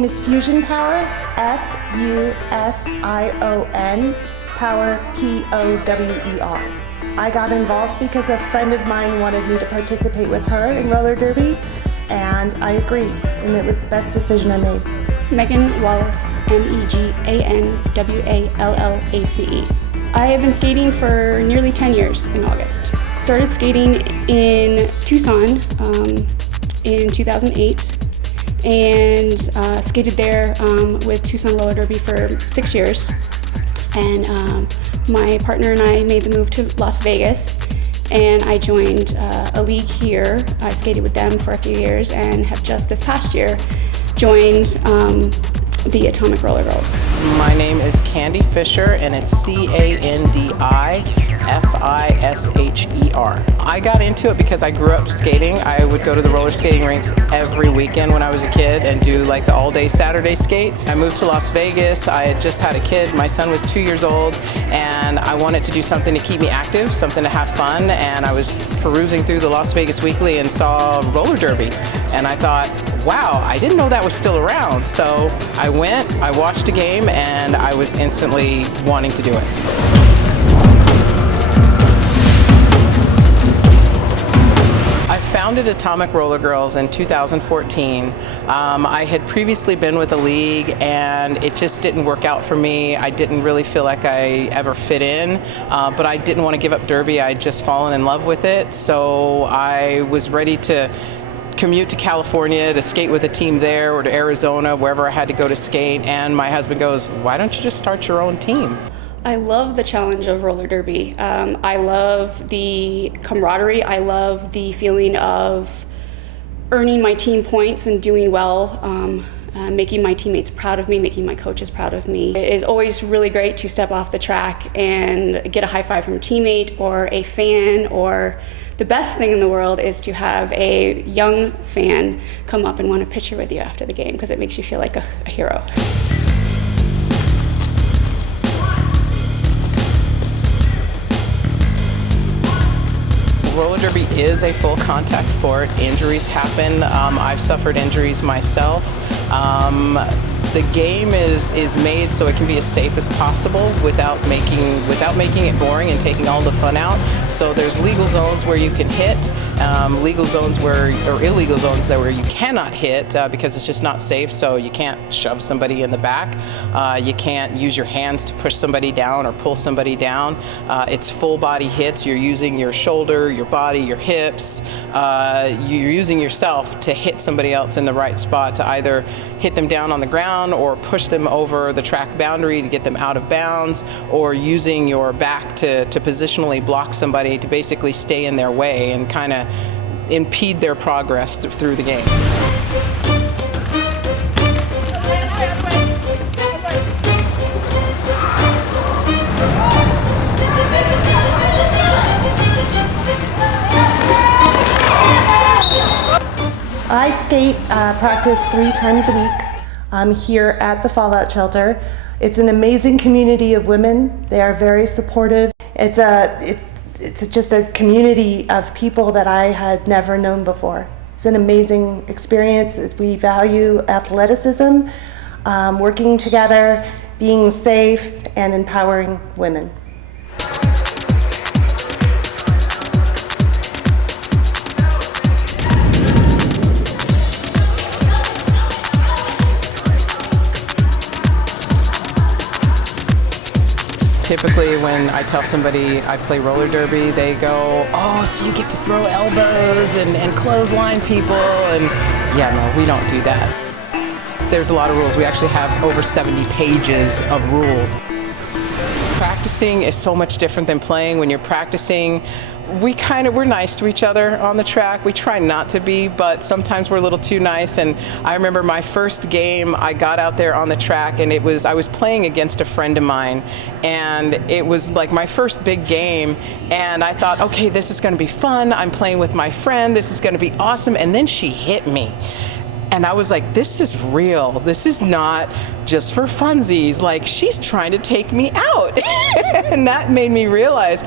name is Fusion Power, Fusion, Power, Power. I got involved because a friend of mine wanted me to participate with her in roller derby, and I agreed, and it was the best decision I made. Megan Wallace, Meganwallace. I have been skating for nearly 10 years in August. Started skating in Tucson in 2008 and skated there with Tucson Roller Derby for 6 years. And my partner and I made the move to Las Vegas, and I joined a league here. I skated with them for a few years and have just this past year joined the Atomic Rollergirls. My name is Candy Fisher, and it's CandiFisher. I got into it because I grew up skating. I would go to the roller skating rinks every weekend when I was a kid and do like the all-day Saturday skates. I moved to Las Vegas. I had just had a kid. My son was 2 years old, and I wanted to do something to keep me active, something to have fun, and I was perusing through the Las Vegas Weekly and saw roller derby, and I thought, wow, I didn't know that was still around. So I went, I watched a game, and I was instantly wanting to do it. I founded Atomic Rollergirls in 2014. I had previously been with a league, and it just didn't work out for me. I didn't really feel like I ever fit in, but I didn't want to give up derby. I'd just fallen in love with it, so I was ready to commute to California to skate with a team there, or to Arizona, wherever I had to go to skate, and my husband goes, why don't you just start your own team? I love the challenge of roller derby. I love the camaraderie. I love the feeling of earning my team points and doing well, making my teammates proud of me, making my coaches proud of me. It is always really great to step off the track and get a high five from a teammate or a fan, or the best thing in the world is to have a young fan come up and want a picture with you after the game, because it makes you feel like a hero. Roller derby is a full contact sport. Injuries happen. I've suffered injuries myself. The game is made so it can be as safe as possible without making it boring and taking all the fun out. So there's legal zones where you can hit, illegal zones where you cannot hit because it's just not safe. So you can't shove somebody in the back. You can't use your hands to push somebody down or pull somebody down. It's full body hits. You're using your shoulder, your body, your hips. You're using yourself to hit somebody else in the right spot, to either hit them down on the ground or push them over the track boundary to get them out of bounds, or using your back to positionally block somebody to basically stay in their way and kind of impede their progress through the game. I skate practice 3 times a week here at the Fallout Shelter. It's an amazing community of women. They are very supportive. It's just a community of people that I had never known before. It's an amazing experience. We value athleticism, working together, being safe, and empowering women. Typically when I tell somebody I play roller derby, they go, oh, so you get to throw elbows and clothesline people, and yeah, no, we don't do that. There's a lot of rules. We actually have over 70 pages of rules. Practicing is so much different than playing. When you're practicing, we're nice to each other on the track. We try not to be, but sometimes we're a little too nice. And I remember my first game, I got out there on the track, and I was playing against a friend of mine, and it was like my first big game, and I thought, okay, this is gonna be fun. I'm playing with my friend, this is gonna be awesome. And then she hit me. And I was like, this is real. This is not just for funsies. Like, she's trying to take me out. And that made me realize,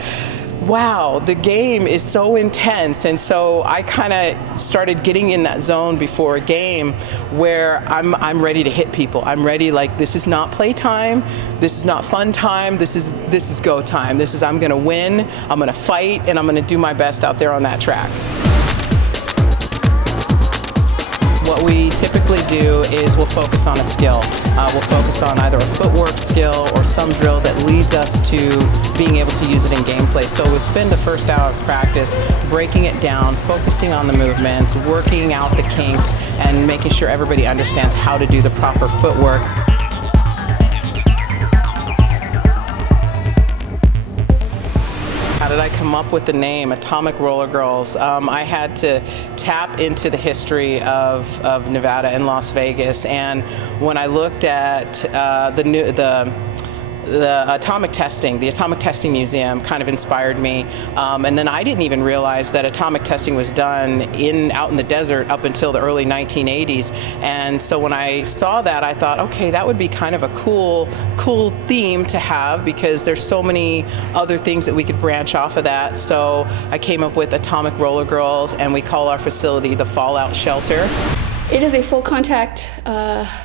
wow, the game is so intense. And so I kind of started getting in that zone before a game where I'm ready to hit people. I'm ready, like, this is not playtime, this is not fun time, this is go time. This is, I'm gonna win, I'm gonna fight, and I'm gonna do my best out there on that track. What we typically do is we'll focus on a skill. We'll focus on either a footwork skill or some drill that leads us to being able to use it in gameplay. So we'll spend the first hour of practice breaking it down, focusing on the movements, working out the kinks, and making sure everybody understands how to do the proper footwork. How did I come up with the name Atomic Rollergirls? I had to tap into the history of Nevada and Las Vegas, and when I looked at the atomic testing museum kind of inspired me, and then I didn't even realize that atomic testing was done out in the desert up until the early 1980s. And so when I saw that, I thought, okay, that would be kind of a cool theme to have, because there's so many other things that we could branch off of that. So I came up with Atomic Rollergirls, and we call our facility the Fallout Shelter. It is a full contact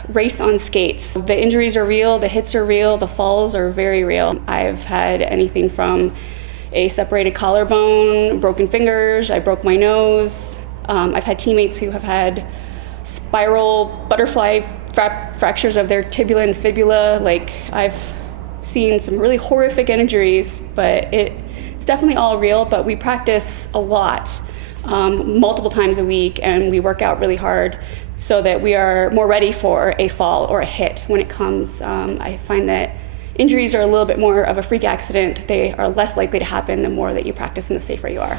race on skates. The injuries are real, the hits are real, the falls are very real. I've had anything from a separated collarbone, broken fingers, I broke my nose. I've had teammates who have had spiral butterfly fractures of their tibia and fibula. Like, I've seen some really horrific injuries, but it's definitely all real. But we practice a lot. Multiple times a week, and we work out really hard so that we are more ready for a fall or a hit when it comes. I find that injuries are a little bit more of a freak accident. They are less likely to happen the more that you practice and the safer you are.